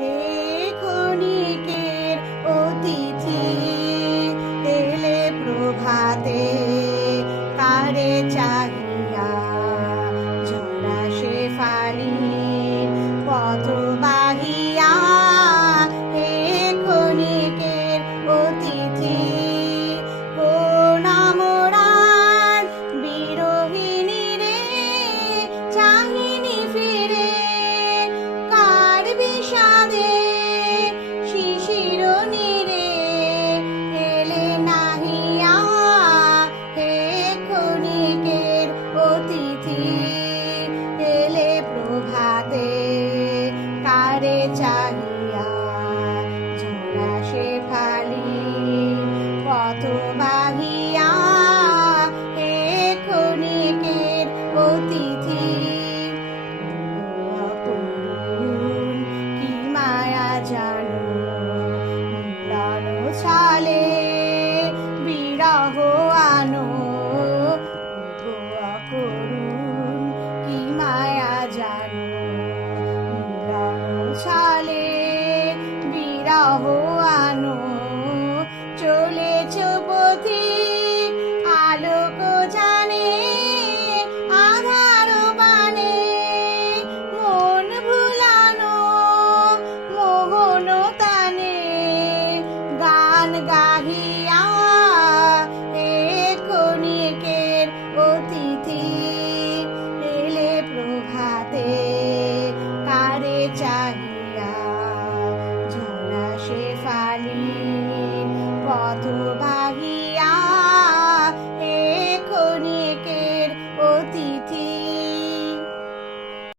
হে ক্ষণিকের অতিথি এলে প্রভাতে কারে চাহিয়া ঝরা শেফালির পথ বাহিয়া হে ক্ষণিকের অতিথি কোন আমরার বিরহিণী রে চাহিনি ফিরে কার বিষাদে শিশির নীরে এলে নাহিয়া হে ক্ষণিকের অতিথি এলে প্রভাতে কারে চাহিয়া